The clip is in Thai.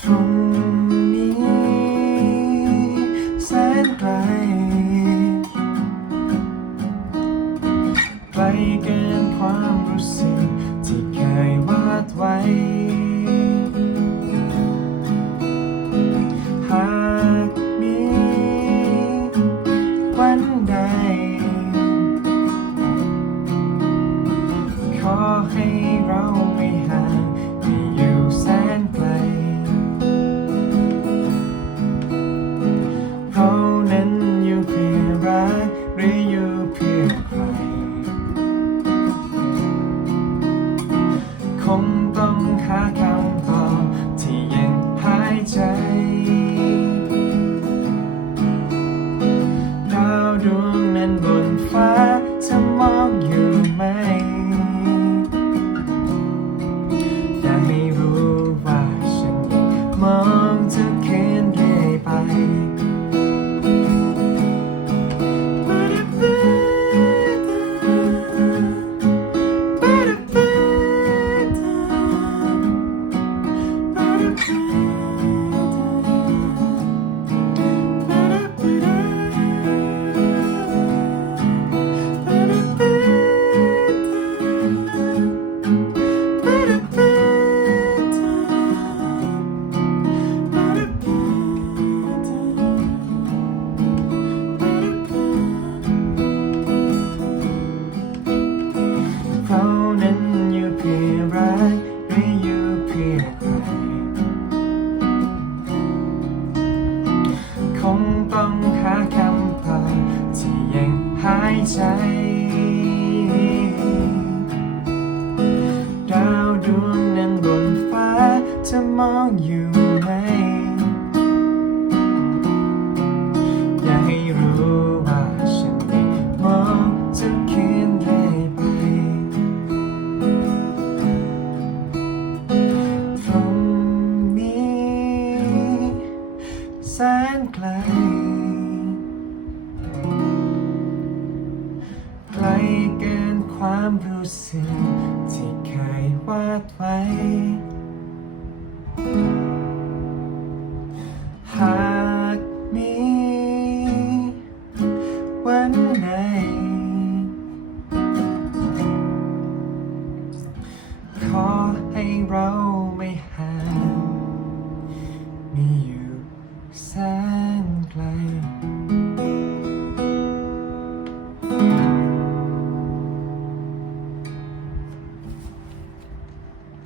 ตรงนี้แสนไกล ไกลเกินความรู้สึกที่เคยวาดไว้ หากมีวันใด ขอให้เรา ต้องหาค ใจ ดาวดวงนั้นบนฟ้าจะมองอยู่ไหม อยากให้รู้ว่าฉันได้มองจะคืนเรื่อยไปตรงนี้แสนไกล ไกลเกินความรู้สึกที่เคยวาดไว้ หากมีวันไหนขอให้เรา